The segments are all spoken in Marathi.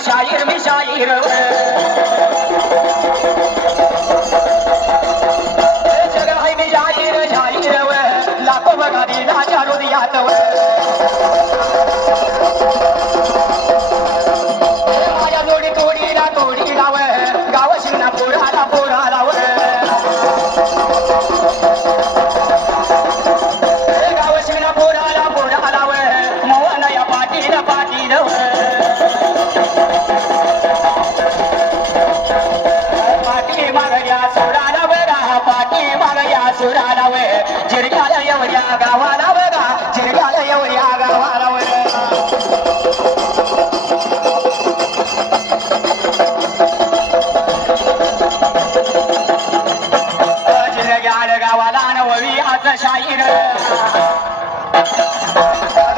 şair mi şair? या गावाला बघा जिरगाला येऊ या गावाला जिरगाड गावाला नवी आज शाहीर.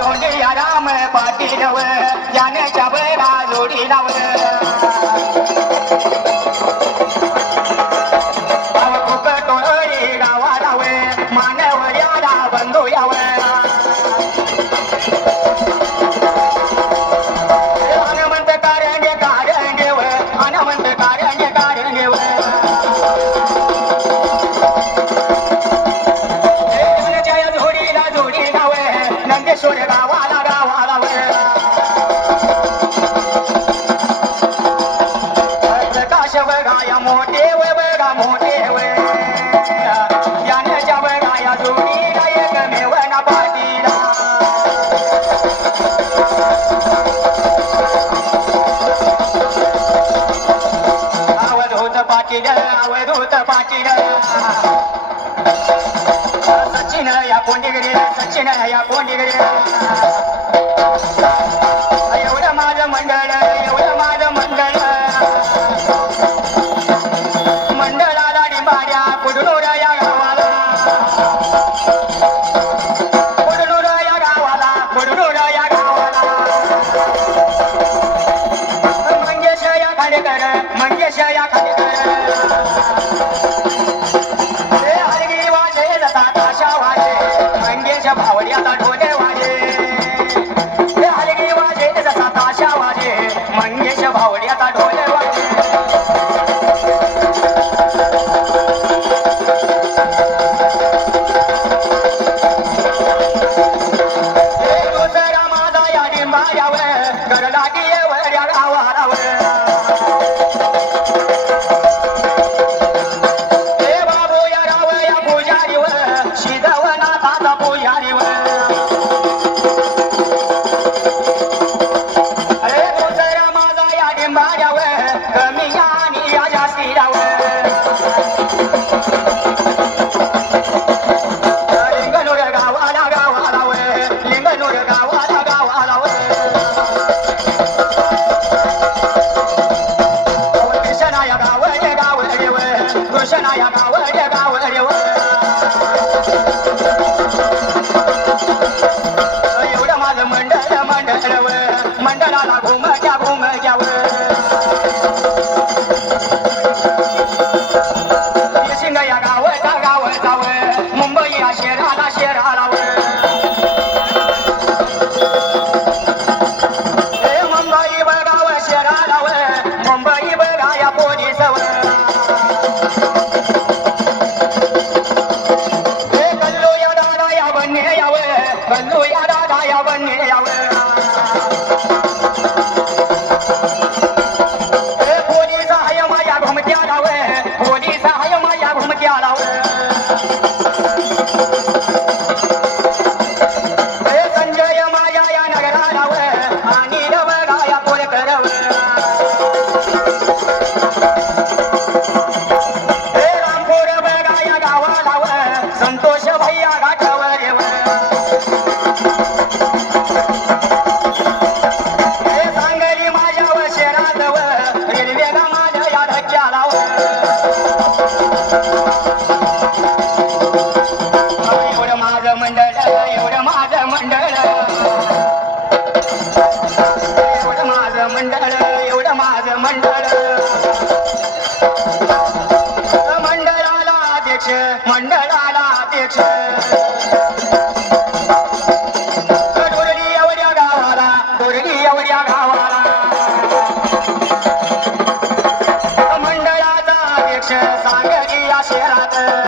दोन्ही या राम पाटील याने चबरा जोडी लावलं. सोय गावाला गावाला प्रकाश वगाया मोठे व बघा मोठे व याच्या वगाया जोडी गायक मेवना पाटीला आवाज होत पाटील आवाज होत पाटील. या कोंडी गडी या कोंडी बाड्यावर कमी आणि राजा शिरावर. लिंगनूर गावाला गावाला लिंगनूर गावाला 门路呀，大呀，奔你。மண்டலம்